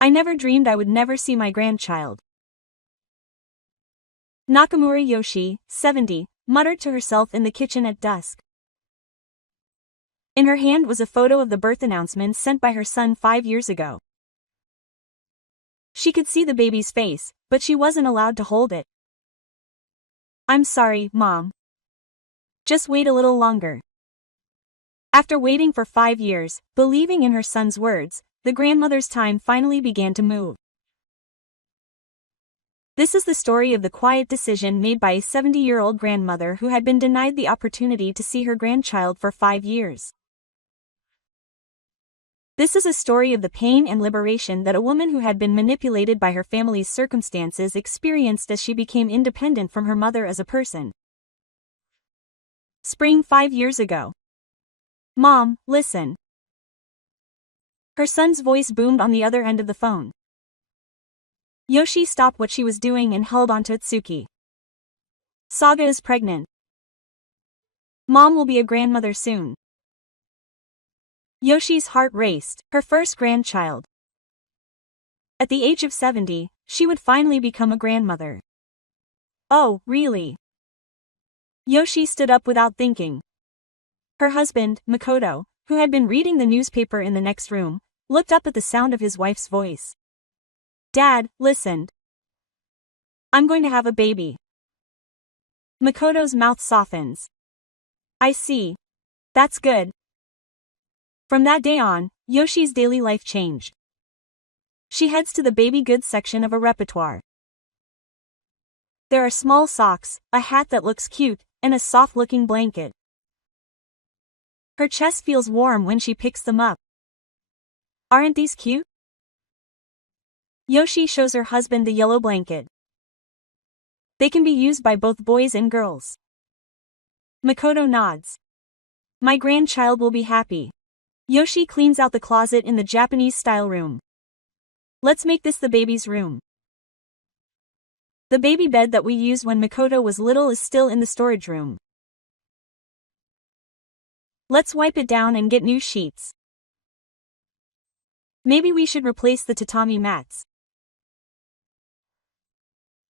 I never dreamed I would never see my grandchild. Nakamura Yoshi, 70, muttered to herself in the kitchen at dusk. In her hand was a photo of the birth announcement sent by her son 5 years ago. She could see the baby's face, but she wasn't allowed to hold it. I'm sorry, Mom. Just wait a little longer. After waiting for 5 years, believing in her son's words, the grandmother's time finally began to move. This is the story of the quiet decision made by a 70-year-old grandmother who had been denied the opportunity to see her grandchild for 5 years. This is a story of the pain and liberation that a woman who had been manipulated by her family's circumstances experienced as she became independent from her mother as a person. Spring 5 years ago. Mom, listen. Her son's voice boomed on the other end of the phone. Yoshi stopped what she was doing and held onto Itsuki. Saga is pregnant. Mom will be a grandmother soon. Yoshi's heart raced, her first grandchild. At the age of 70, she would finally become a grandmother. Oh, really? Yoshi stood up without thinking. Her husband, Makoto, who had been reading the newspaper in the next room, looked up at the sound of his wife's voice. Dad, listen. I'm going to have a baby. Makoto's mouth softens. I see. That's good. From that day on, Yoshi's daily life changed. She heads to the baby goods section of a repertoire. There are small socks, a hat that looks cute, and a soft-looking blanket. Her chest feels warm when she picks them up. Aren't these cute? Yoshi shows her husband the yellow blanket. They can be used by both boys and girls. Makoto nods. My grandchild will be happy. Yoshi cleans out the closet in the Japanese-style room. Let's make this the baby's room. The baby bed that we used when Makoto was little is still in the storage room. Let's wipe it down and get new sheets. Maybe we should replace the tatami mats.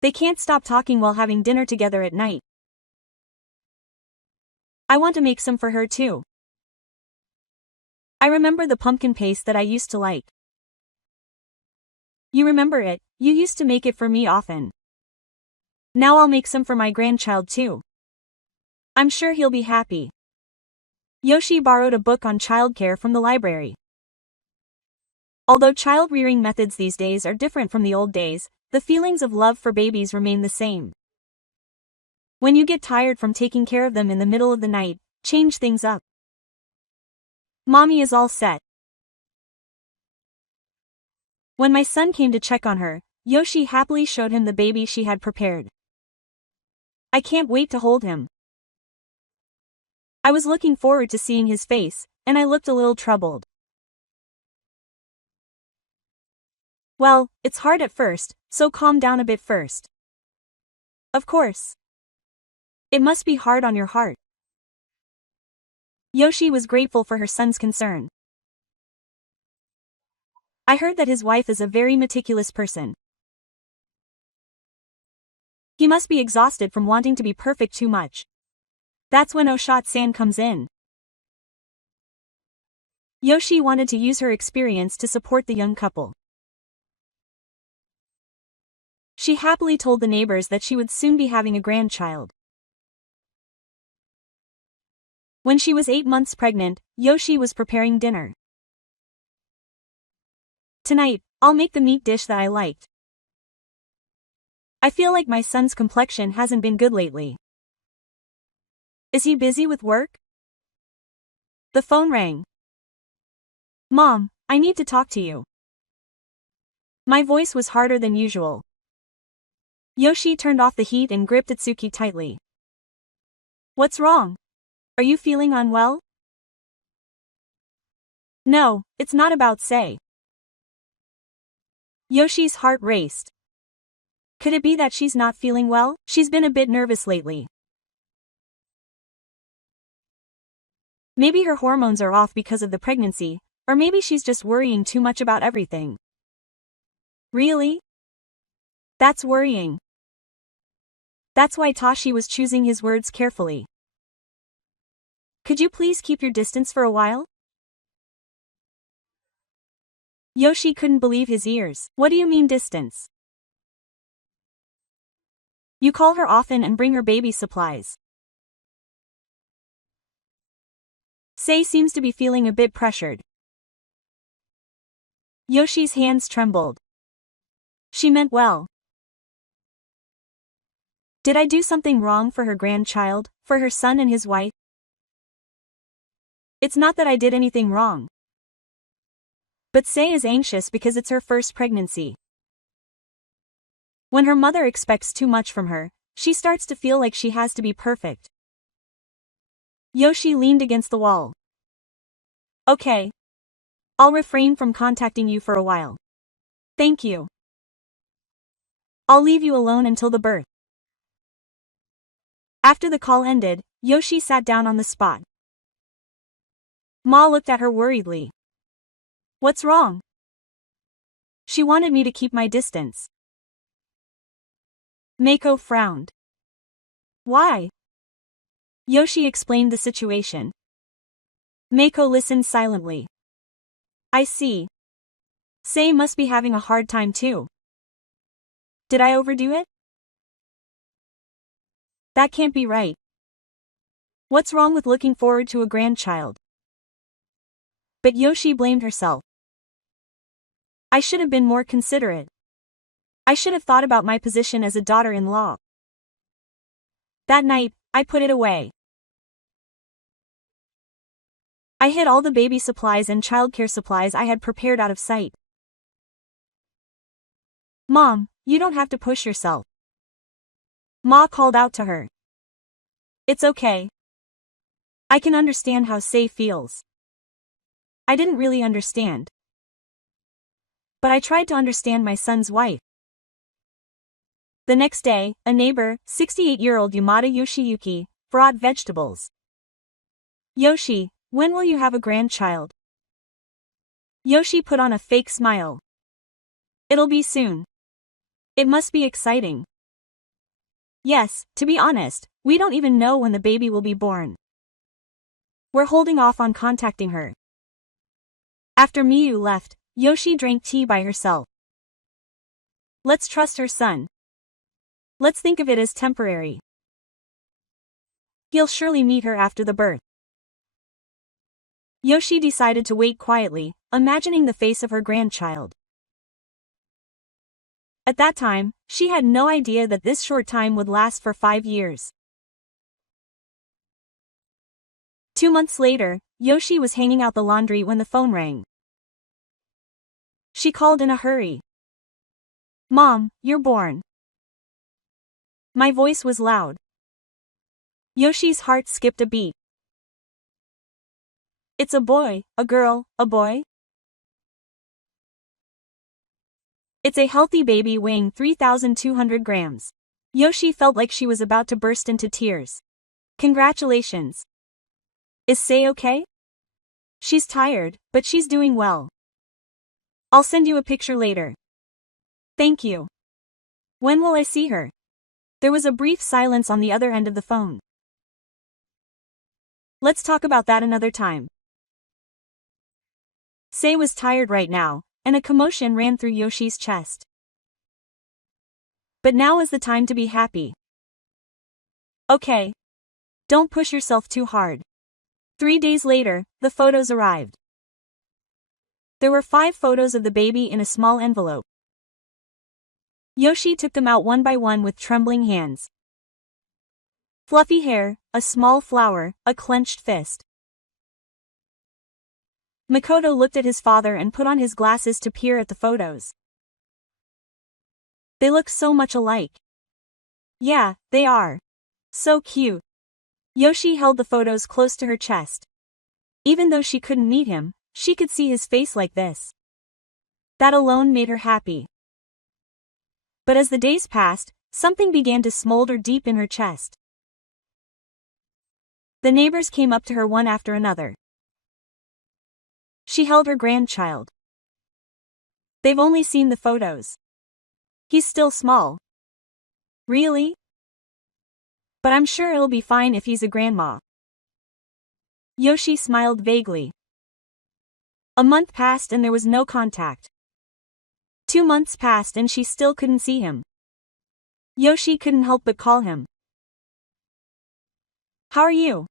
They can't stop talking while having dinner together at night. I want to make some for her too. I remember the pumpkin paste that I used to like. You remember it, you used to make it for me often. Now I'll make some for my grandchild too. I'm sure he'll be happy. Yoshi borrowed a book on childcare from the library. Although child-rearing methods these days are different from the old days, the feelings of love for babies remain the same. When you get tired from taking care of them in the middle of the night, change things up. Mommy is all set. When my son came to check on her, Yoshi happily showed him the baby she had prepared. I can't wait to hold him. I was looking forward to seeing his face, and I looked a little troubled. Well, it's hard at first, so calm down a bit first. Of course. It must be hard on your heart. Yoshi was grateful for her son's concern. I heard that his wife is a very meticulous person. He must be exhausted from wanting to be perfect too much. That's when Oshat-san comes in. Yoshi wanted to use her experience to support the young couple. She happily told the neighbors that she would soon be having a grandchild. When she was 8 months pregnant, Yoshi was preparing dinner. Tonight, I'll make the meat dish that I liked. I feel like my son's complexion hasn't been good lately. Is he busy with work? The phone rang. Mom, I need to talk to you. My voice was harder than usual. Yoshi turned off the heat and gripped Itsuki tightly. What's wrong? Are you feeling unwell? No, it's not about Sei. Yoshi's heart raced. Could it be that she's not feeling well? She's been a bit nervous lately. Maybe her hormones are off because of the pregnancy, or maybe she's just worrying too much about everything. Really? That's worrying. That's why Tashi was choosing his words carefully. Could you please keep your distance for a while? Yoshi couldn't believe his ears. What do you mean distance? You call her often and bring her baby supplies. Sei seems to be feeling a bit pressured. Yoshi's hands trembled. She meant well. Did I do something wrong for her grandchild, for her son and his wife? It's not that I did anything wrong. But Sei is anxious because it's her first pregnancy. When her mother expects too much from her, she starts to feel like she has to be perfect. Yoshi leaned against the wall. Okay. I'll refrain from contacting you for a while. Thank you. I'll leave you alone until the birth. After the call ended, Yoshi sat down on the spot. Ma looked at her worriedly. What's wrong? She wanted me to keep my distance. Mako frowned. Why? Yoshi explained the situation. Mako listened silently. I see. Sei must be having a hard time too. Did I overdo it? That can't be right. What's wrong with looking forward to a grandchild? But Yoshi blamed herself. I should have been more considerate. I should have thought about my position as a daughter-in-law. That night, I put it away. I hid all the baby supplies and childcare supplies I had prepared out of sight. Mom, you don't have to push yourself. Ma called out to her. It's okay. I can understand how Sei feels. I didn't really understand. But I tried to understand my son's wife. The next day, a neighbor, 68-year-old Yamada Yoshiyuki, brought vegetables. Yoshi, when will you have a grandchild? Yoshi put on a fake smile. It'll be soon. It must be exciting. Yes, to be honest, we don't even know when the baby will be born. We're holding off on contacting her. After Miyu left, Yoshi drank tea by herself. Let's trust her son. Let's think of it as temporary. He'll surely meet her after the birth. Yoshi decided to wait quietly, imagining the face of her grandchild. At that time, she had no idea that this short time would last for 5 years. 2 months later, Yoshi was hanging out the laundry when the phone rang. She called in a hurry. Mom, you're born. My voice was loud. Yoshi's heart skipped a beat. It's a boy, a girl, a boy? It's a healthy baby weighing 3,200 grams. Yoshi felt like she was about to burst into tears. Congratulations. Is Sei okay? She's tired, but she's doing well. I'll send you a picture later. Thank you. When will I see her? There was a brief silence on the other end of the phone. Let's talk about that another time. Sei was tired right now, and a commotion ran through Yoshi's chest. But now is the time to be happy. Okay. Don't push yourself too hard. 3 days later, the photos arrived. There were 5 photos of the baby in a small envelope. Yoshi took them out one by one with trembling hands. Fluffy hair, a small flower, a clenched fist. Makoto looked at his father and put on his glasses to peer at the photos. They look so much alike. Yeah, they are. So cute. Yoshi held the photos close to her chest. Even though she couldn't meet him, she could see his face like this. That alone made her happy. But as the days passed, something began to smolder deep in her chest. The neighbors came up to her one after another. She held her grandchild. They've only seen the photos. He's still small. Really? But I'm sure it'll be fine if he's a grandma. Yoshi smiled vaguely. A month passed and there was no contact. 2 months passed and she still couldn't see him. Yoshi couldn't help but call him. How are you?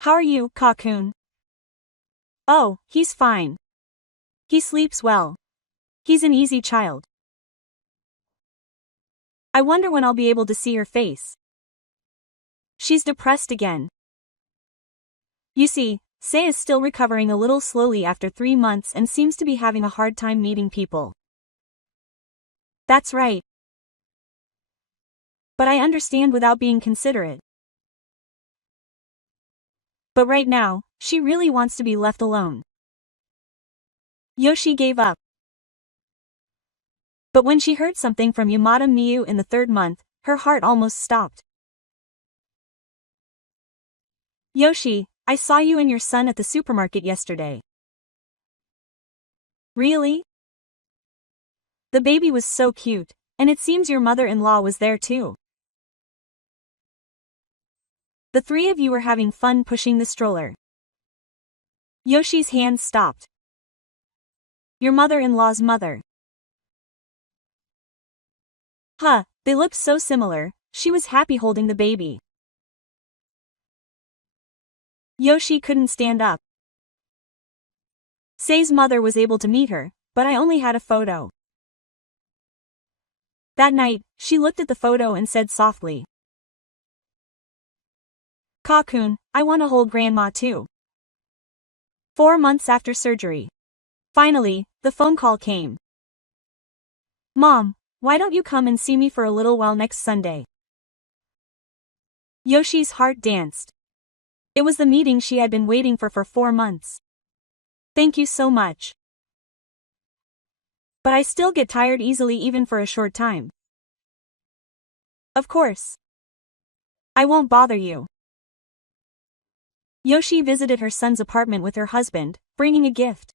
How are you, Cocoon? Oh, he's fine. He sleeps well. He's an easy child. I wonder when I'll be able to see her face. She's depressed again. You see, Sei is still recovering a little slowly after 3 months and seems to be having a hard time meeting people. That's right. But I understand without being considerate. But right now, she really wants to be left alone. Yoshi gave up. But when she heard something from Yamada Miyu in the 3rd month, her heart almost stopped. Yoshi, I saw you and your son at the supermarket yesterday. Really? The baby was so cute, and it seems your mother-in-law was there too. The 3 of you were having fun pushing the stroller. Yoshi's hands stopped. Your mother-in-law's mother. Huh, they looked so similar. She was happy holding the baby. Yoshi couldn't stand up. Sei's mother was able to meet her, but I only had a photo. That night, she looked at the photo and said softly, Cocoon, I want to hold grandma too. 4 months after surgery. Finally, the phone call came. Mom, why don't you come and see me for a little while next Sunday? Yoshi's heart danced. It was the meeting she had been waiting for 4 months. Thank you so much. But I still get tired easily even for a short time. Of course. I won't bother you. Yoshi visited her son's apartment with her husband, bringing a gift.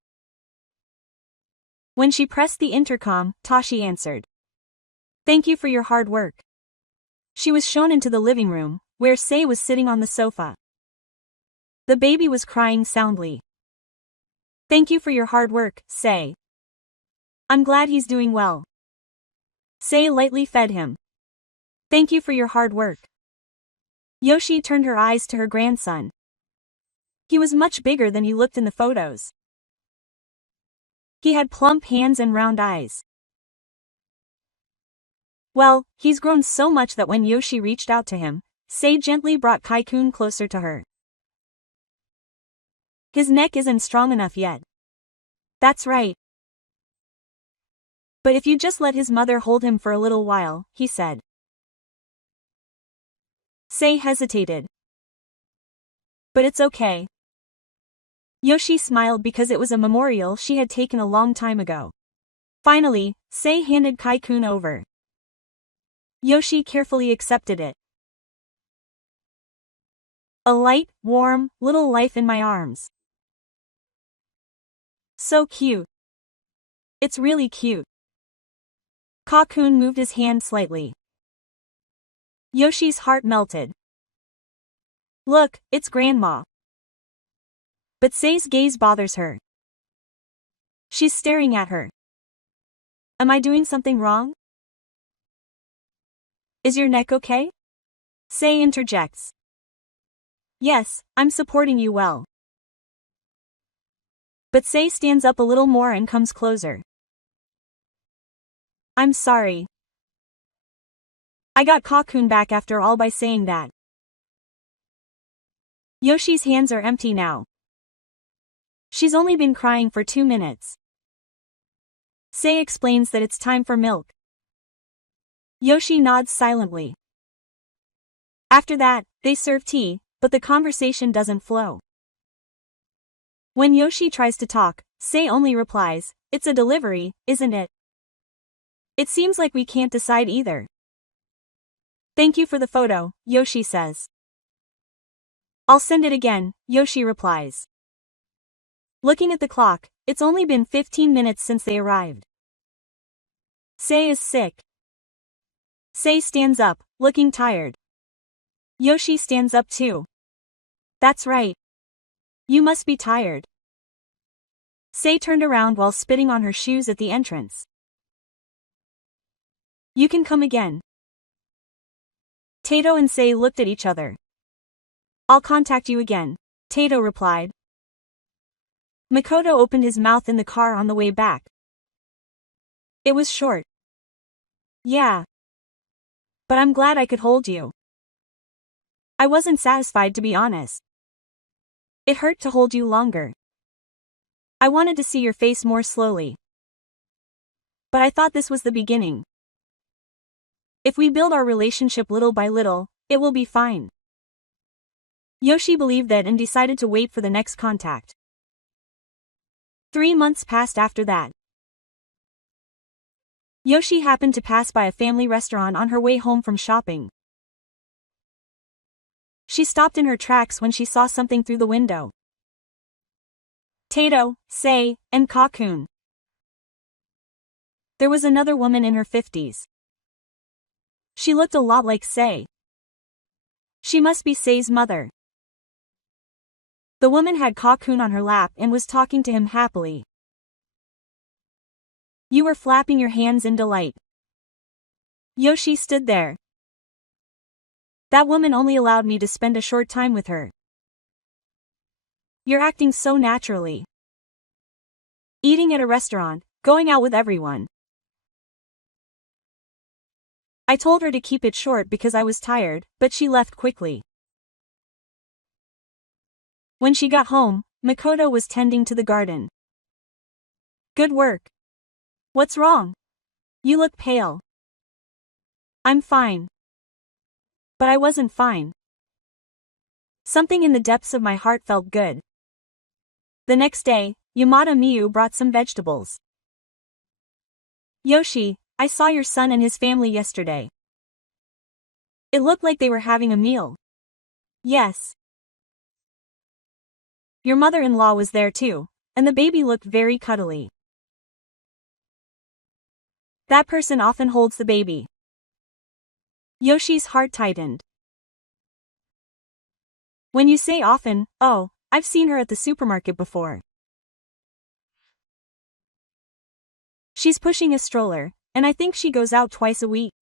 When she pressed the intercom, Tashi answered. Thank you for your hard work. She was shown into the living room, where Sei was sitting on the sofa. The baby was crying soundly. Thank you for your hard work, Sei. I'm glad he's doing well. Sei lightly fed him. Thank you for your hard work. Yoshi turned her eyes to her grandson. He was much bigger than he looked in the photos. He had plump hands and round eyes. Well, he's grown so much that when Yoshi reached out to him, Sei gently brought Kai-kun closer to her. His neck isn't strong enough yet. That's right. But if you just let his mother hold him for a little while, he said. Sei hesitated. But it's okay. Yoshi smiled because it was a memorial she had taken a long time ago. Finally, Sei handed Kai-kun over. Yoshi carefully accepted it. A light, warm, little life in my arms. So cute. It's really cute. Cocoon moved his hand slightly. Yoshi's heart melted. Look, it's Grandma. But Sei's gaze bothers her. She's staring at her. Am I doing something wrong? Is your neck okay? Sei interjects. Yes, I'm supporting you well. But Sei stands up a little more and comes closer. I'm sorry. I got Cocoon back after all by saying that. Yoshi's hands are empty now. She's only been crying for 2 minutes. Sei explains that it's time for milk. Yoshi nods silently. After that, they serve tea, but the conversation doesn't flow. When Yoshi tries to talk, Sei only replies, it's a delivery, isn't it? It seems like we can't decide either. Thank you for the photo, Yoshi says. I'll send it again, Yoshi replies. Looking at the clock, it's only been 15 minutes since they arrived. Sei is sick. Sei stands up, looking tired. Yoshi stands up too. That's right. You must be tired. Sei turned around while spitting on her shoes at the entrance. You can come again. Tato and Sei looked at each other. I'll contact you again, Tato replied. Makoto opened his mouth in the car on the way back. It was short. Yeah. But I'm glad I could hold you. I wasn't satisfied, to be honest. It hurt to hold you longer. I wanted to see your face more slowly. But I thought this was the beginning. If we build our relationship little by little, it will be fine. Yoshi believed that and decided to wait for the next contact. 3 months passed after that. Yoshi happened to pass by a family restaurant on her way home from shopping. She stopped in her tracks when she saw something through the window. Tato, Sei, and Kakun. There was another woman in her 50s. She looked a lot like Sei. She must be Sei's mother. The woman had Kakun on her lap and was talking to him happily. You were flapping your hands in delight. Yoshi stood there. That woman only allowed me to spend a short time with her. You're acting so naturally. Eating at a restaurant, going out with everyone. I told her to keep it short because I was tired, but she left quickly. When she got home, Makoto was tending to the garden. Good work. What's wrong? You look pale. I'm fine. But I wasn't fine. Something in the depths of my heart felt good. The next day, Yamada Miyu brought some vegetables. Yoshi, I saw your son and his family yesterday. It looked like they were having a meal. Yes. Your mother-in-law was there too, and the baby looked very cuddly. That person often holds the baby. Yoshi's heart tightened. When you say often, oh, I've seen her at the supermarket before. She's pushing a stroller, and I think she goes out twice a week.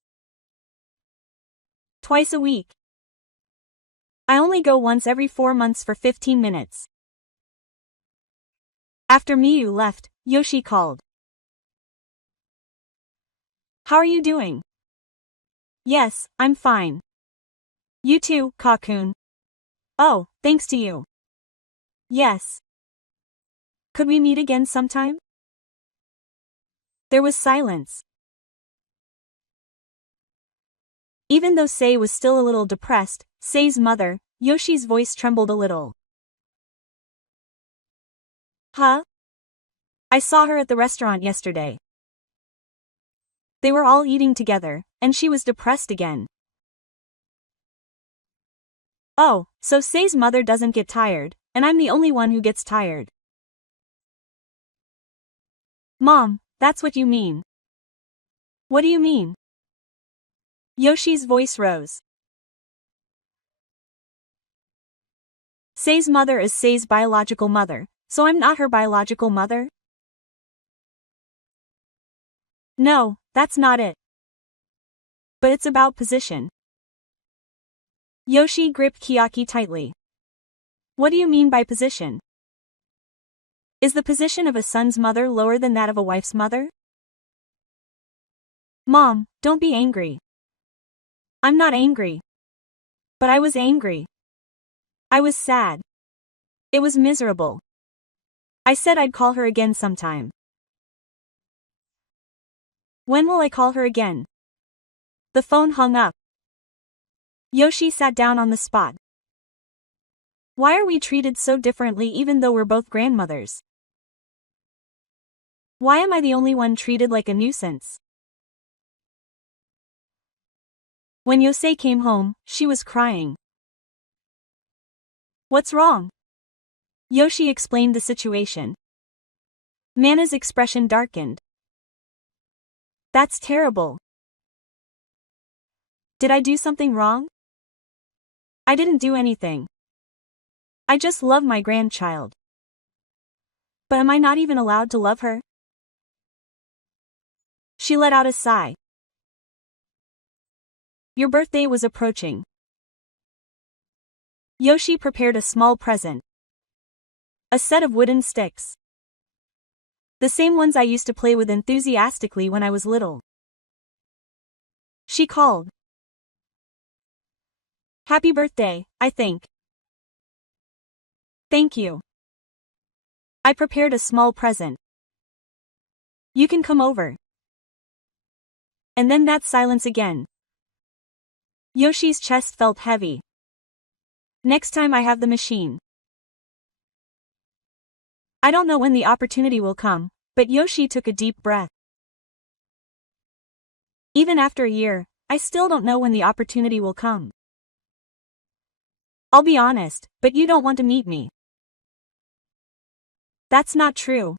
Twice a week. I only go once every 4 months for 15 minutes. After Miyu left, Yoshi called. How are you doing? Yes, I'm fine. You too, Kakun. Oh, thanks to you. Yes. Could we meet again sometime? There was silence. Even though Sei was still a little depressed, Sei's mother, Yoshi's voice trembled a little. Huh? I saw her at the restaurant yesterday. They were all eating together, and she was depressed again. Oh, so Sei's mother doesn't get tired, and I'm the only one who gets tired. Mom, that's what you mean. What do you mean? Yoshi's voice rose. Sei's mother is Sei's biological mother, so I'm not her biological mother? No, that's not it. But it's about position. Yoshi gripped Kiyaki tightly. What do you mean by position? Is the position of a son's mother lower than that of a wife's mother? Mom, don't be angry. I'm not angry. But I was angry. I was sad. It was miserable. I said I'd call her again sometime. When will I call her again? The phone hung up. Yoshi sat down on the spot. Why are we treated so differently even though we're both grandmothers? Why am I the only one treated like a nuisance? When Yosei came home, she was crying. What's wrong? Yoshi explained the situation. Mana's expression darkened. That's terrible. Did I do something wrong? I didn't do anything. I just love my grandchild. But am I not even allowed to love her? She let out a sigh. Your birthday was approaching. Yoshi prepared a small present. A set of wooden sticks. The same ones I used to play with enthusiastically when I was little. She called. Happy birthday, I think. Thank you. I prepared a small present. You can come over. And then that silence again. Yoshi's chest felt heavy. Next time I have the machine. I don't know when the opportunity will come, but Yoshi took a deep breath. Even after a year, I still don't know when the opportunity will come. I'll be honest, but you don't want to meet me. That's not true.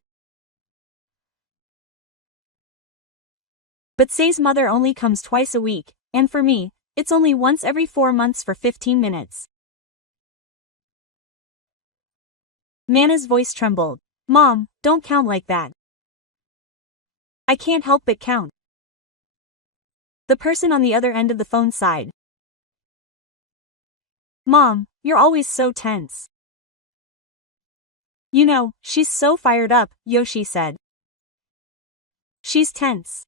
But Say's mother only comes twice a week, and for me, it's only once every 4 months for 15 minutes. Mana's voice trembled. Mom, don't count like that. I can't help but count. The person on the other end of the phone sighed. Mom, you're always so tense. You know, she's so fired up, Yoshi said. She's tense.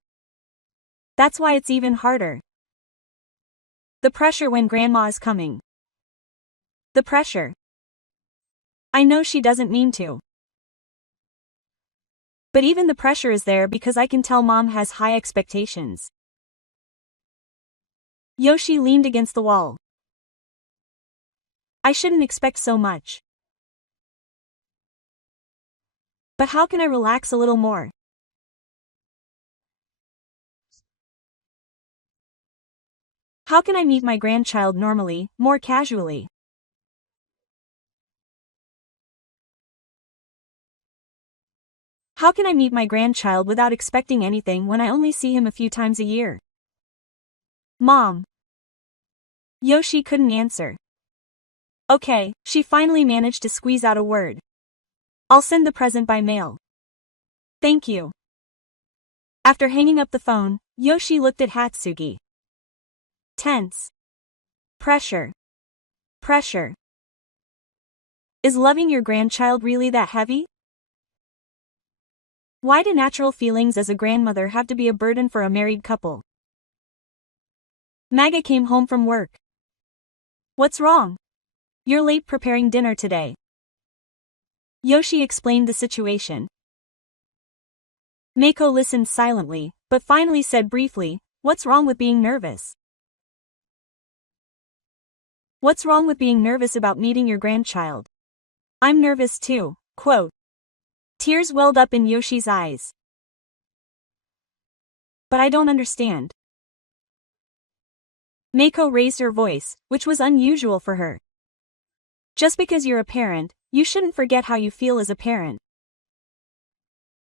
That's why it's even harder. The pressure when Grandma is coming. The pressure. I know she doesn't mean to. But even the pressure is there because I can tell Mom has high expectations. Yoshi leaned against the wall. I shouldn't expect so much. But how can I relax a little more? How can I meet my grandchild normally, more casually? How can I meet my grandchild without expecting anything when I only see him a few times a year? Mom. Yoshi couldn't answer. Okay, she finally managed to squeeze out a word. I'll send the present by mail. Thank you. After hanging up the phone, Yoshi looked at Hatsuki. Tense. Pressure. Pressure. Is loving your grandchild really that heavy? Why do natural feelings as a grandmother have to be a burden for a married couple? Maga came home from work. What's wrong? You're late preparing dinner today. Yoshi explained the situation. Mako listened silently, but finally said briefly, what's wrong with being nervous? What's wrong with being nervous about meeting your grandchild? I'm nervous too, quote. Tears welled up in Yoshi's eyes. But I don't understand. Mako raised her voice, which was unusual for her. Just because you're a parent, you shouldn't forget how you feel as a parent.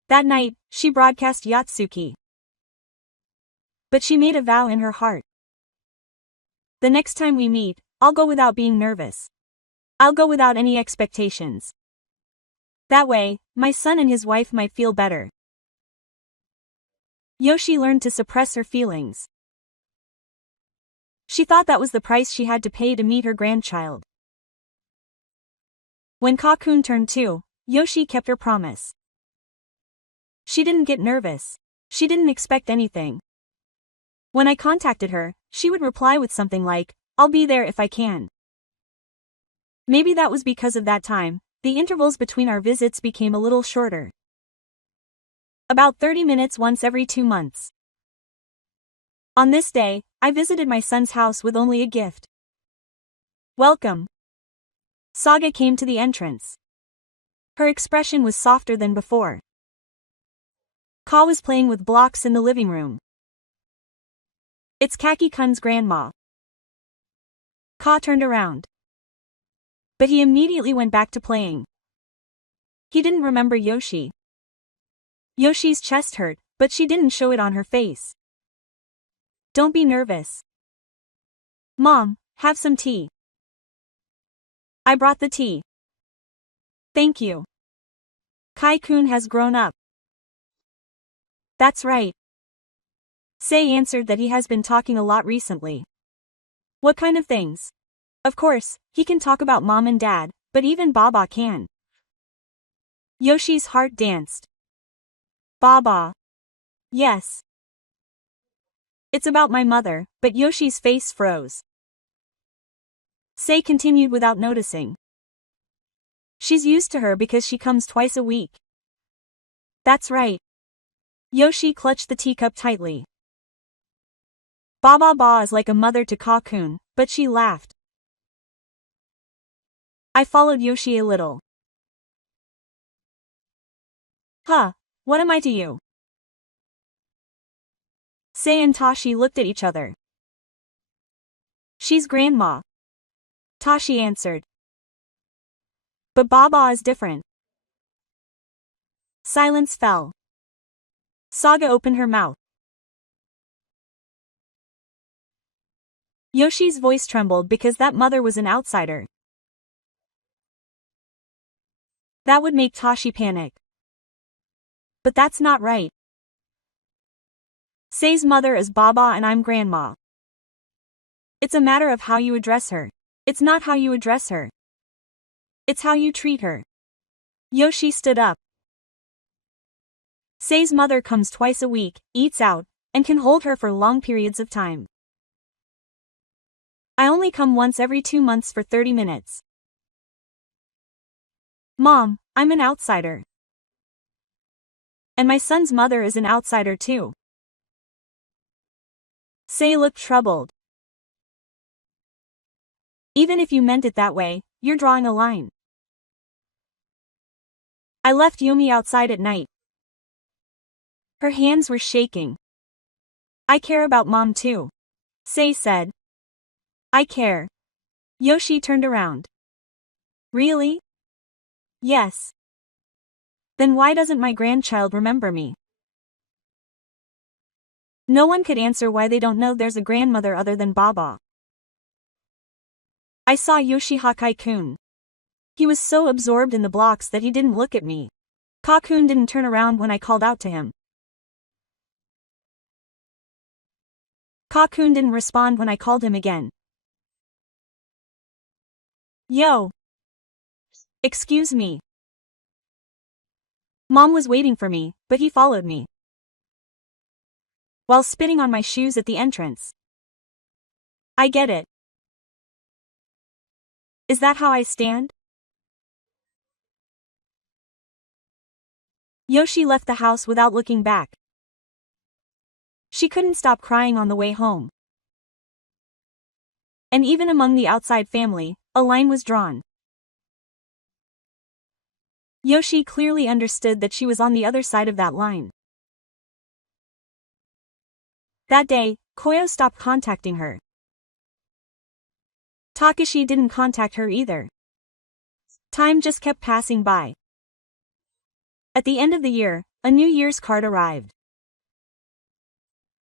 That night, she broadcast Yatsuki. But she made a vow in her heart. The next time we meet, I'll go without being nervous. I'll go without any expectations. That way, my son and his wife might feel better. Yoshi learned to suppress her feelings. She thought that was the price she had to pay to meet her grandchild. When Kakun turned 2, Yoshi kept her promise. She didn't get nervous. She didn't expect anything. When I contacted her, she would reply with something like, I'll be there if I can. Maybe that was because of that time, the intervals between our visits became a little shorter. About 30 minutes once every 2 months. On this day, I visited my son's house with only a gift. Welcome. Saga came to the entrance. Her expression was softer than before. Ka was playing with blocks in the living room. It's Kaki-kun's grandma. Ka turned around. But he immediately went back to playing. He didn't remember Yoshi. Yoshi's chest hurt, but she didn't show it on her face. Don't be nervous. Mom, have some tea. I brought the tea. Thank you. Kai-kun has grown up. That's right. Sei answered that he has been talking a lot recently. What kind of things? Of course, he can talk about mom and dad, but even Baba can. Yoshi's heart danced. Baba. Yes. It's about my mother, but Yoshi's face froze. Sei continued without noticing. She's used to her because she comes twice a week. That's right. Yoshi clutched the teacup tightly. Baba is like a mother to Ka-kun, but she laughed. I followed Yoshi a little. Huh, what am I to you? Sei and Tashi looked at each other. She's grandma. Tashi answered. But Baba is different. Silence fell. Saga opened her mouth. Yoshi's voice trembled because that mother was an outsider. That would make Tashi panic. But that's not right. Sei's mother is Baba and I'm grandma. It's a matter of how you address her. It's not how you address her. It's how you treat her. Yoshi stood up. Sei's mother comes twice a week, eats out, and can hold her for long periods of time. I only come once every 2 months for 30 minutes. Mom, I'm an outsider. And my son's mother is an outsider too. Sei looked troubled. Even if you meant it that way, you're drawing a line. I left Yomi outside at night. Her hands were shaking. I care about mom too. Sei said. I care. Yoshi turned around. Really? Yes. Then why doesn't my grandchild remember me? No one could answer why they don't know there's a grandmother other than Baba. I saw Yoshiha Kai-kun. He was so absorbed in the blocks that he didn't look at me. Ka-kun didn't turn around when I called out to him. Ka-kun didn't respond when I called him again. Yo. Excuse me. Mom was waiting for me, but he followed me. While spitting on my shoes at the entrance. I get it. Is that how I stand? Yoshi left the house without looking back. She couldn't stop crying on the way home. And even among the outside family, a line was drawn. Yoshi clearly understood that she was on the other side of that line. That day, Koyo stopped contacting her. Takashi didn't contact her either. Time just kept passing by. At the end of the year, a New Year's card arrived.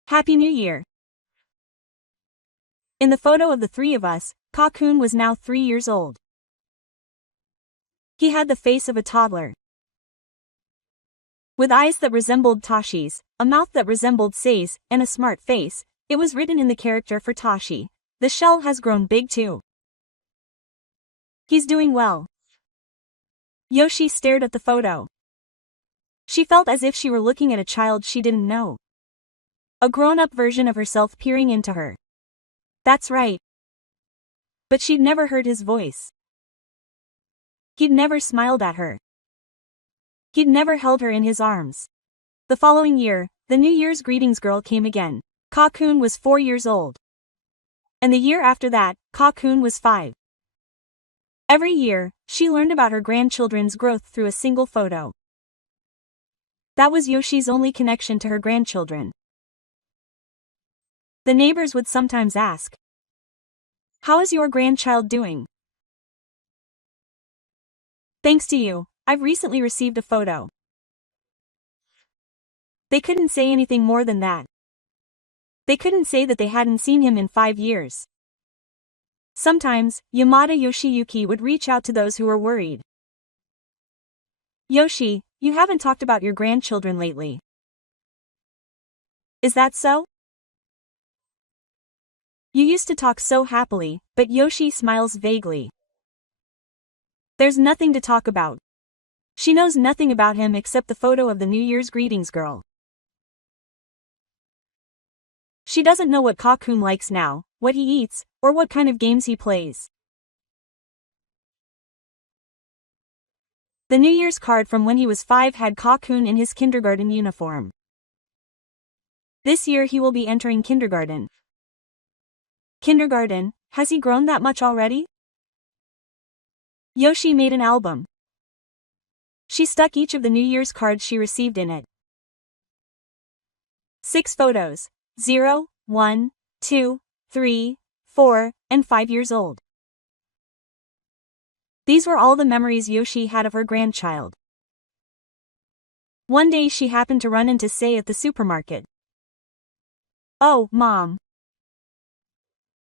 Happy New Year. In the photo of the three of us, Ka-kun was now 3 years old. He had the face of a toddler. With eyes that resembled Tashi's, a mouth that resembled Sei's, and a smart face, it was written in the character for Tashi. The shell has grown big too. He's doing well. Yoshi stared at the photo. She felt as if she were looking at a child she didn't know. A grown-up version of herself peering into her. That's right. But she'd never heard his voice. He'd never smiled at her. He'd never held her in his arms. The following year, the New Year's greetings girl came again. Ka-kun was 4 years old. And the year after that, Ka-kun was 5. Every year, she learned about her grandchildren's growth through a single photo. That was Yoshi's only connection to her grandchildren. The neighbors would sometimes ask, "How is your grandchild doing?" Thanks to you, I've recently received a photo. They couldn't say anything more than that. They couldn't say that they hadn't seen him in 5 years. Sometimes, Yamada Yoshiyuki would reach out to those who were worried. Yoshi, you haven't talked about your grandchildren lately. Is that so? You used to talk so happily, but Yoshi smiles vaguely. There's nothing to talk about. She knows nothing about him except the photo of the New Year's greetings girl. She doesn't know what Ka-kun likes now, what he eats, or what kind of games he plays. The New Year's card from when he was 5 had Ka-kun in his kindergarten uniform. This year he will be entering kindergarten. Kindergarten, has he grown that much already? Yoshi made an album. She stuck each of the New Year's cards she received in it. 6 photos, 0, 1, 2, 3, 4, and 5 years old. These were all the memories Yoshi had of her grandchild. One day she happened to run into Sei at the supermarket. Oh, Mom.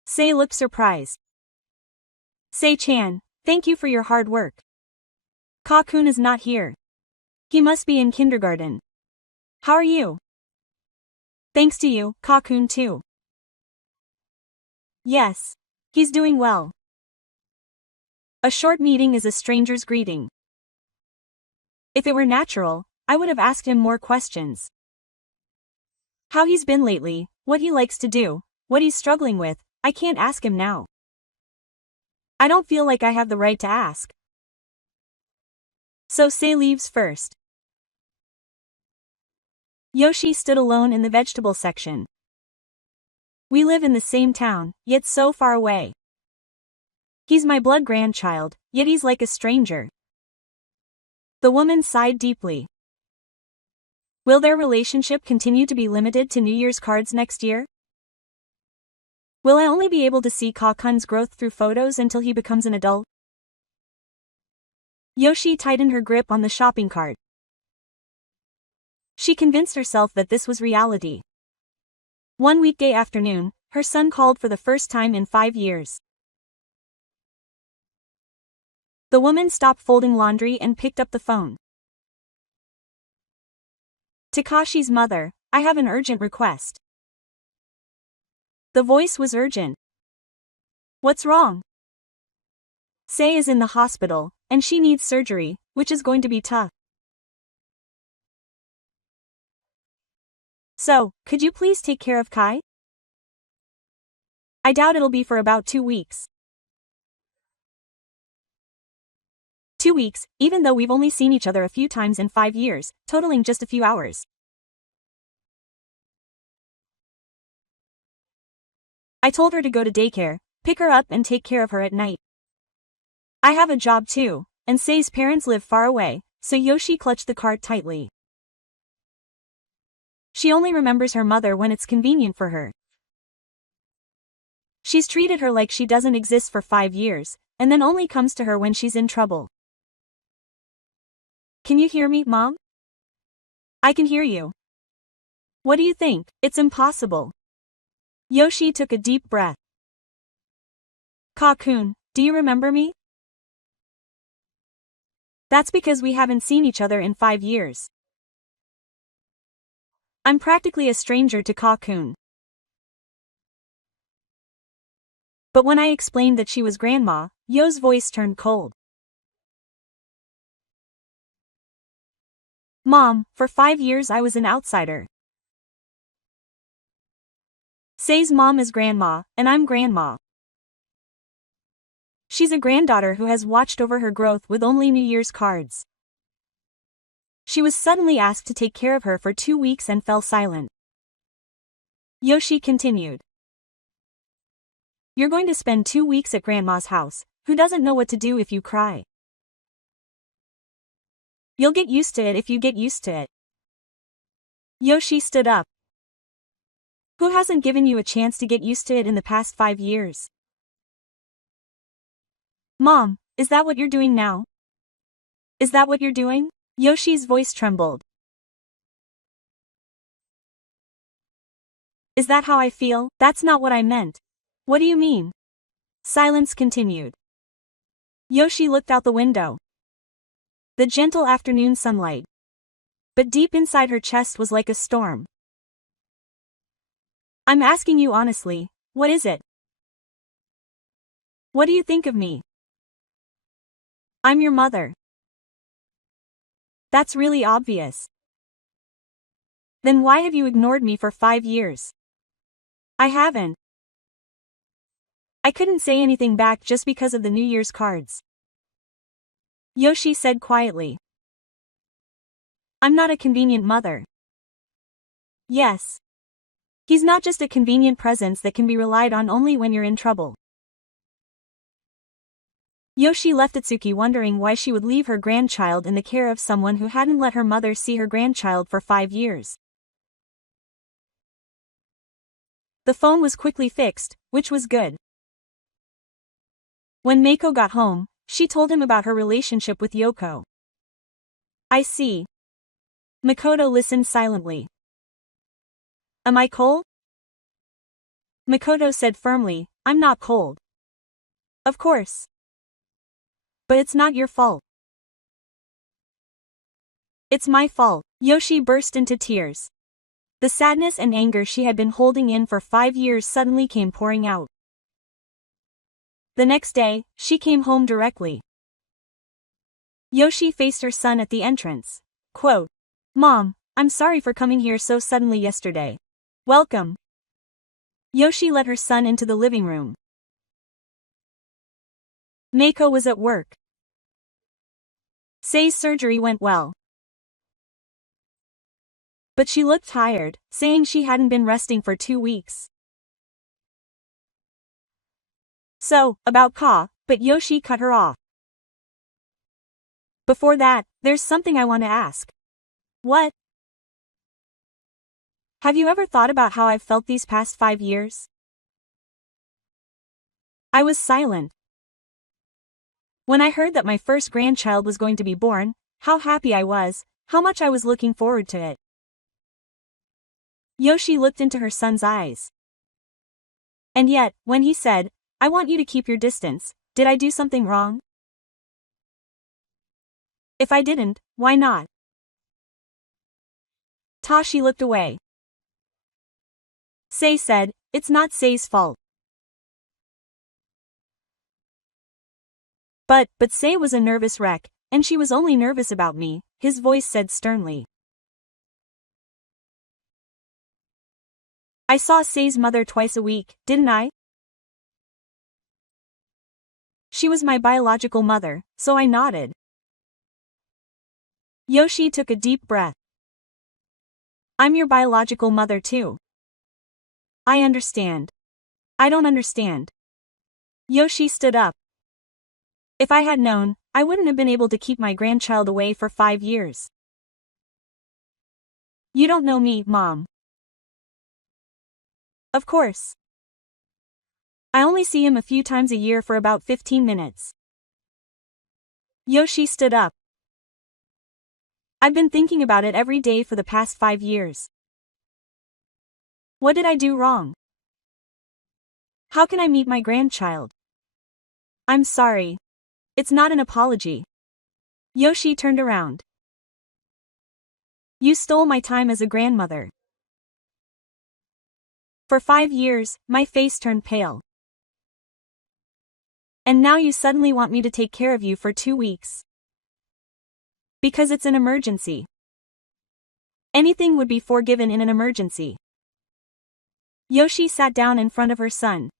Sei looked surprised. Sei-chan, thank you for your hard work. Ka-kun is not here. He must be in kindergarten. How are you? Thanks to you, Ka-kun too. Yes. He's doing well. A short meeting is a stranger's greeting. If it were natural, I would have asked him more questions. How he's been lately, what he likes to do, what he's struggling with, I can't ask him now. I don't feel like I have the right to ask. So Sei leaves first. Yoshi stood alone in the vegetable section. We live in the same town, yet so far away. He's my blood grandchild, yet he's like a stranger. The woman sighed deeply. Will their relationship continue to be limited to New Year's cards next year? Will I only be able to see Ka-kun's growth through photos until he becomes an adult? Yoshi tightened her grip on the shopping cart. She convinced herself that this was reality. One weekday afternoon, her son called for the first time in 5 years. The woman stopped folding laundry and picked up the phone. Takashi's mother, I have an urgent request. The voice was urgent. What's wrong? Sei is in the hospital, and she needs surgery, which is going to be tough. So, could you please take care of Kai? I doubt it'll be for about 2 weeks. 2 weeks, even though we've only seen each other a few times in 5 years, totaling just a few hours. I told her to go to daycare, pick her up and take care of her at night. I have a job too, and Sei's parents live far away, so Yoshi clutched the cart tightly. She only remembers her mother when it's convenient for her. She's treated her like she doesn't exist for 5 years, and then only comes to her when she's in trouble. Can you hear me, Mom? I can hear you. What do you think? It's impossible. Yoshi took a deep breath. Ka-kun, do you remember me? That's because we haven't seen each other in 5 years. I'm practically a stranger to Ka-kun. But when I explained that she was Grandma, Yo's voice turned cold. Mom, for 5 years I was an outsider. Sei's mom is Grandma, and I'm Grandma. She's a granddaughter who has watched over her growth with only New Year's cards. She was suddenly asked to take care of her for 2 weeks and fell silent. Yoshi continued. You're going to spend 2 weeks at Grandma's house, who doesn't know what to do if you cry. You'll get used to it if you get used to it. Yoshi stood up. Who hasn't given you a chance to get used to it in the past 5 years? Mom, is that what you're doing now? Is that what you're doing? Yoshi's voice trembled. Is that how I feel? That's not what I meant. What do you mean? Silence continued. Yoshi looked out the window. The gentle afternoon sunlight. But deep inside her chest was like a storm. I'm asking you honestly, what is it? What do you think of me? I'm your mother. That's really obvious. Then why have you ignored me for 5 years? I haven't. I couldn't say anything back just because of the New Year's cards. Yoshi said quietly. I'm not a convenient mother. Yes. He's not just a convenient presence that can be relied on only when you're in trouble. Yoshi left Itsuki wondering why she would leave her grandchild in the care of someone who hadn't let her mother see her grandchild for 5 years. The phone was quickly fixed, which was good. When Meiko got home, she told him about her relationship with Yoko. I see. Makoto listened silently. Am I cold? Makoto said firmly, I'm not cold. Of course. But it's not your fault. It's my fault. Yoshi burst into tears. The sadness and anger she had been holding in for 5 years suddenly came pouring out. The next day, she came home directly. Yoshi faced her son at the entrance. Quote, Mom, I'm sorry for coming here so suddenly yesterday. Welcome. Yoshi led her son into the living room. Meiko was at work. Sei's surgery went well. But she looked tired, saying she hadn't been resting for 2 weeks. So, about Ka, but Yoshi cut her off. Before that, there's something I want to ask. What? Have you ever thought about how I've felt these past 5 years? I was silent. When I heard that my first grandchild was going to be born, how happy I was, how much I was looking forward to it. Yoshi looked into her son's eyes. And yet, when he said, I want you to keep your distance, did I do something wrong? If I didn't, why not? Tashi looked away. Sei said, it's not Sei's fault. But Sei was a nervous wreck, and she was only nervous about me, his voice said sternly. I saw Sei's mother twice a week, didn't I? She was my biological mother, so I nodded. Yoshi took a deep breath. I'm your biological mother too. I understand. I don't understand. Yoshi stood up. If I had known, I wouldn't have been able to keep my grandchild away for 5 years. You don't know me, Mom. Of course. I only see him a few times a year for about 15 minutes. Yoshi stood up. I've been thinking about it every day for the past 5 years. What did I do wrong? How can I meet my grandchild? I'm sorry. It's not an apology. Yoshi turned around. You stole my time as a grandmother. For 5 years, my face turned pale. And now you suddenly want me to take care of you for 2 weeks. Because it's an emergency. Anything would be forgiven in an emergency. Yoshi sat down in front of her son.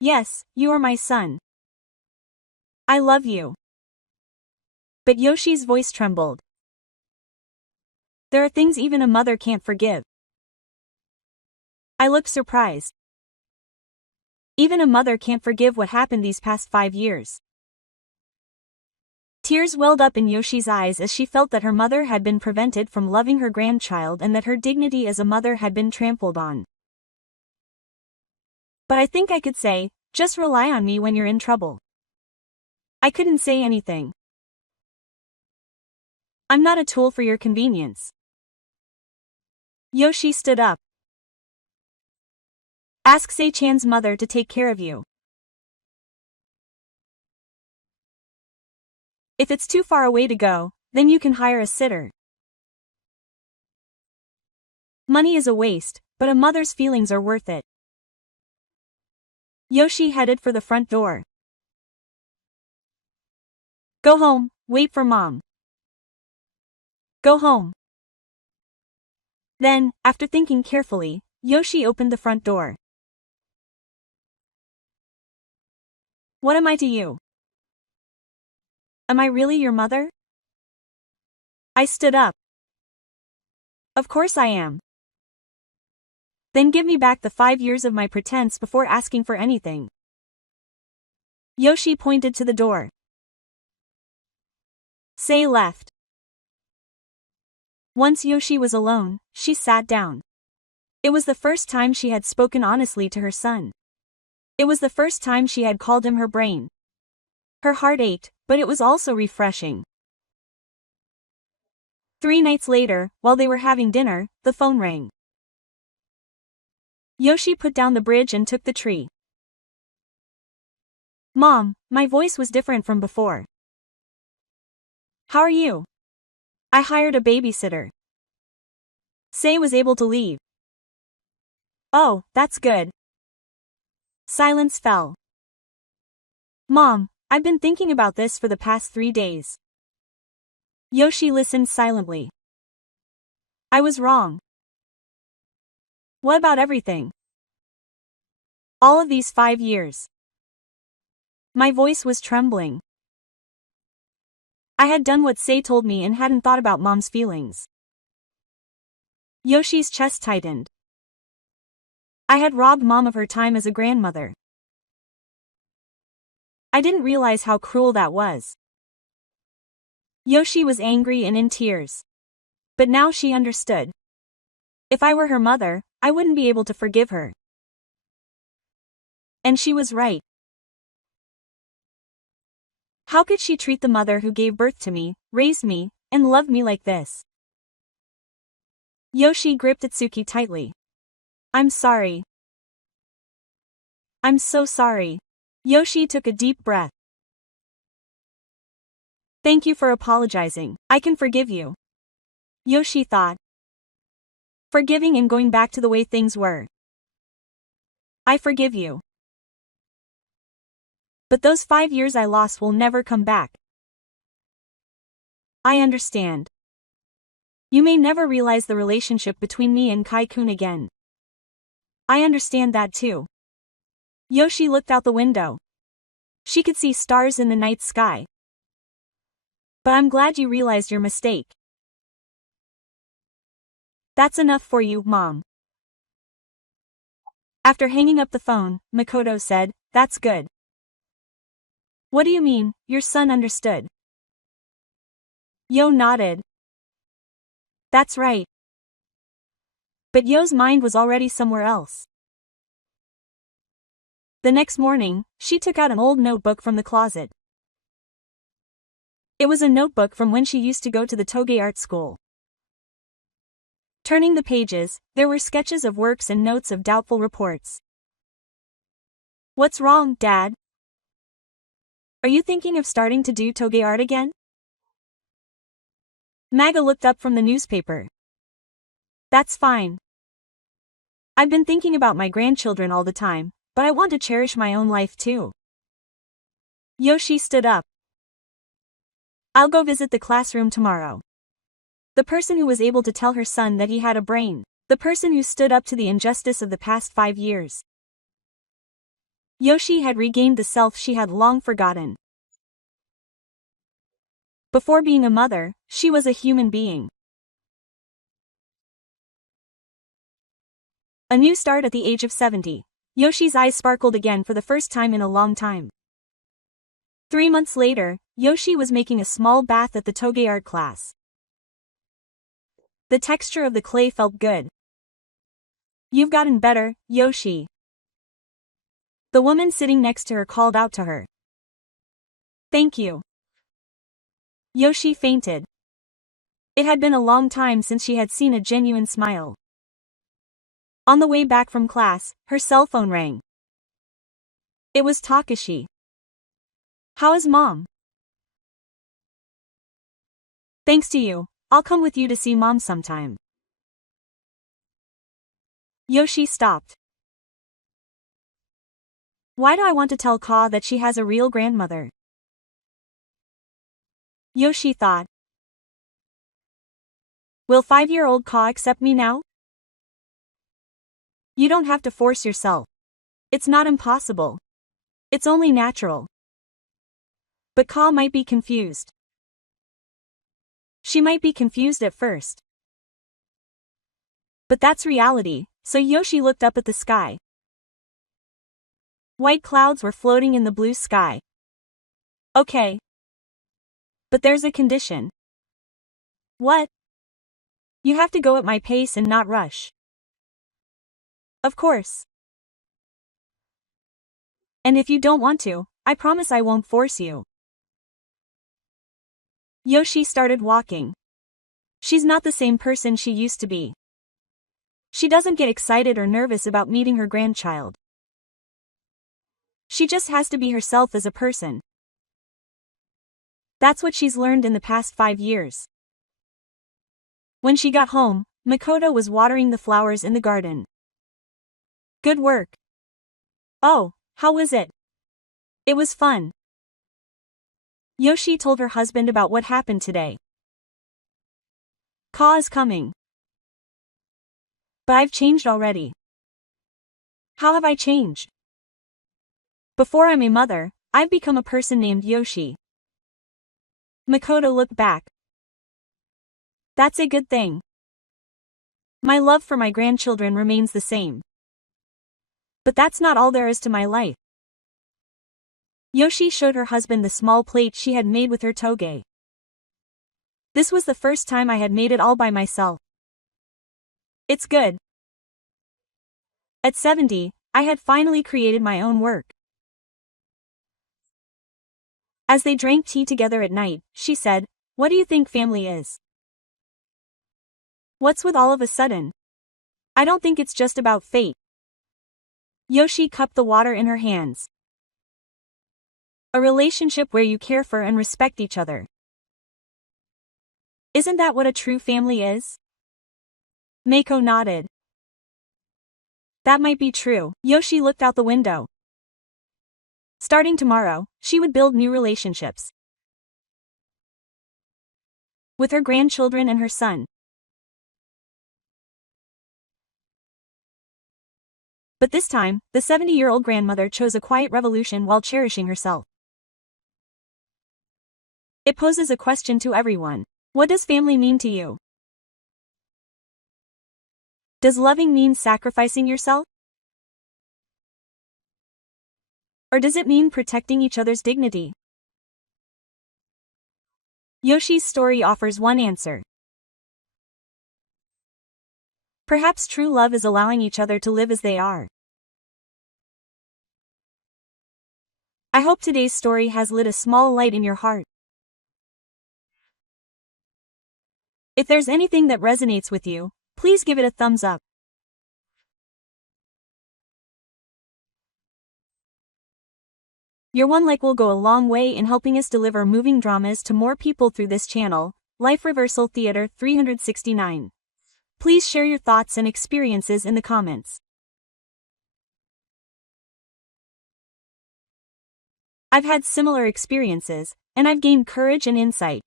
Yes, you are my son. I love you. But Yoshi's voice trembled. There are things even a mother can't forgive. I looked surprised. Even a mother can't forgive what happened these past 5 years. Tears welled up in Yoshi's eyes as she felt that her mother had been prevented from loving her grandchild and that her dignity as a mother had been trampled on. But I think I could say, just rely on me when you're in trouble. I couldn't say anything. I'm not a tool for your convenience. Yoshi stood up. Ask Sei-chan's mother to take care of you. If it's too far away to go, then you can hire a sitter. Money is a waste, but a mother's feelings are worth it. Yoshi headed for the front door. Go home, wait for mom. Go home. Then, after thinking carefully, Yoshi opened the front door. What am I to you? Am I really your mother? I stood up. Of course I am. Then give me back the 5 years of my pretense before asking for anything. Yoshi pointed to the door. Sei left. Once Yoshi was alone, she sat down. It was the first time she had spoken honestly to her son. It was the first time she had called him her brain. Her heart ached, but it was also refreshing. 3 nights later, while they were having dinner, the phone rang. Yoshi put down the bridge and took the tree. Mom, my voice was different from before. How are you? I hired a babysitter. Sei was able to leave. Oh, that's good. Silence fell. Mom, I've been thinking about this for the past 3 days. Yoshi listened silently. I was wrong. What about everything? All of these 5 years. My voice was trembling. I had done what Sei told me and hadn't thought about mom's feelings. Yoshi's chest tightened. I had robbed mom of her time as a grandmother. I didn't realize how cruel that was. Yoshi was angry and in tears. But now she understood. If I were her mother, I wouldn't be able to forgive her. And she was right. How could she treat the mother who gave birth to me, raised me, and loved me like this? Yoshi gripped Itsuki tightly. I'm sorry. I'm so sorry. Yoshi took a deep breath. Thank you for apologizing. I can forgive you. Yoshi thought. Forgiving and going back to the way things were. I forgive you. But those 5 years I lost will never come back. I understand. You may never realize the relationship between me and Kai-kun again. I understand that too. Yoshi looked out the window. She could see stars in the night sky. But I'm glad you realized your mistake. That's enough for you, Mom. After hanging up the phone, Makoto said, That's good. What do you mean, your son understood? Yo nodded. That's right. But Yo's mind was already somewhere else. The next morning, she took out an old notebook from the closet. It was a notebook from when she used to go to the Toge art school. Turning the pages, there were sketches of works and notes of doubtful reports. What's wrong, Dad? Are you thinking of starting to do Toge art again? Maga looked up from the newspaper. That's fine. I've been thinking about my grandchildren all the time, but I want to cherish my own life too. Yoshi stood up. I'll go visit the classroom tomorrow. The person who was able to tell her son that he had a brain. The person who stood up to the injustice of the past 5 years. Yoshi had regained the self she had long forgotten. Before being a mother, she was a human being. A new start at the age of 70. Yoshi's eyes sparkled again for the first time in a long time. 3 months later, Yoshi was making a small bath at the Toge art class. The texture of the clay felt good. You've gotten better, Yoshi. The woman sitting next to her called out to her. Thank you. Yoshi fainted. It had been a long time since she had seen a genuine smile. On the way back from class, her cell phone rang. It was Takashi. How is mom? Thanks to you, I'll come with you to see mom sometime. Yoshi stopped. Why do I want to tell Ka that she has a real grandmother? Yoshi thought. Will 5-year-old Ka accept me now? You don't have to force yourself. It's not impossible. It's only natural. But Ka might be confused. She might be confused at first. But that's reality, so Yoshi looked up at the sky. White clouds were floating in the blue sky. Okay. But there's a condition. What? You have to go at my pace and not rush. Of course. And if you don't want to, I promise I won't force you. Yoshi started walking. She's not the same person she used to be. She doesn't get excited or nervous about meeting her grandchild. She just has to be herself as a person. That's what she's learned in the past 5 years. When she got home, Makoto was watering the flowers in the garden. Good work. Oh, how was it? It was fun. Yoshi told her husband about what happened today. Ka is coming. But I've changed already. How have I changed? Before I'm a mother, I've become a person named Yoshi. Makoto looked back. That's a good thing. My love for my grandchildren remains the same. But that's not all there is to my life. Yoshi showed her husband the small plate she had made with her toge. This was the first time I had made it all by myself. It's good. At 70, I had finally created my own work. As they drank tea together at night, she said, "What do you think family is? What's with all of a sudden? I don't think it's just about fate." Yoshi cupped the water in her hands. A relationship where you care for and respect each other. Isn't that what a true family is? Mako nodded. That might be true. Yoshi looked out the window. Starting tomorrow, she would build new relationships. With her grandchildren and her son. But this time, the 70-year-old grandmother chose a quiet revolution while cherishing herself. It poses a question to everyone. What does family mean to you? Does loving mean sacrificing yourself? Or does it mean protecting each other's dignity? Yoshi's story offers one answer. Perhaps true love is allowing each other to live as they are. I hope today's story has lit a small light in your heart. If there's anything that resonates with you, please give it a thumbs up. Your one like will go a long way in helping us deliver moving dramas to more people through this channel, Life Reversal Theater 369. Please share your thoughts and experiences in the comments. I've had similar experiences, and I've gained courage and insight.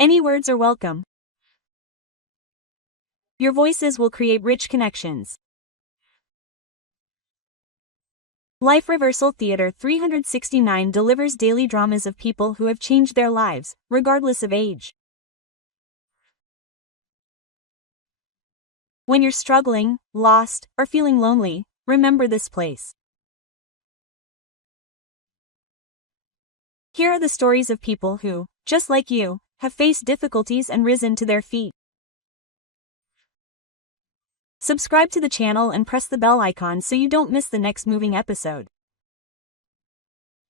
Any words are welcome. Your voices will create rich connections. Life Reversal Theater 369 delivers daily dramas of people who have changed their lives, regardless of age. When you're struggling, lost, or feeling lonely, remember this place. Here are the stories of people who, just like you, have faced difficulties and risen to their feet. Subscribe to the channel and press the bell icon so you don't miss the next moving episode.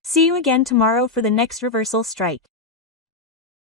See you again tomorrow for the next reversal strike.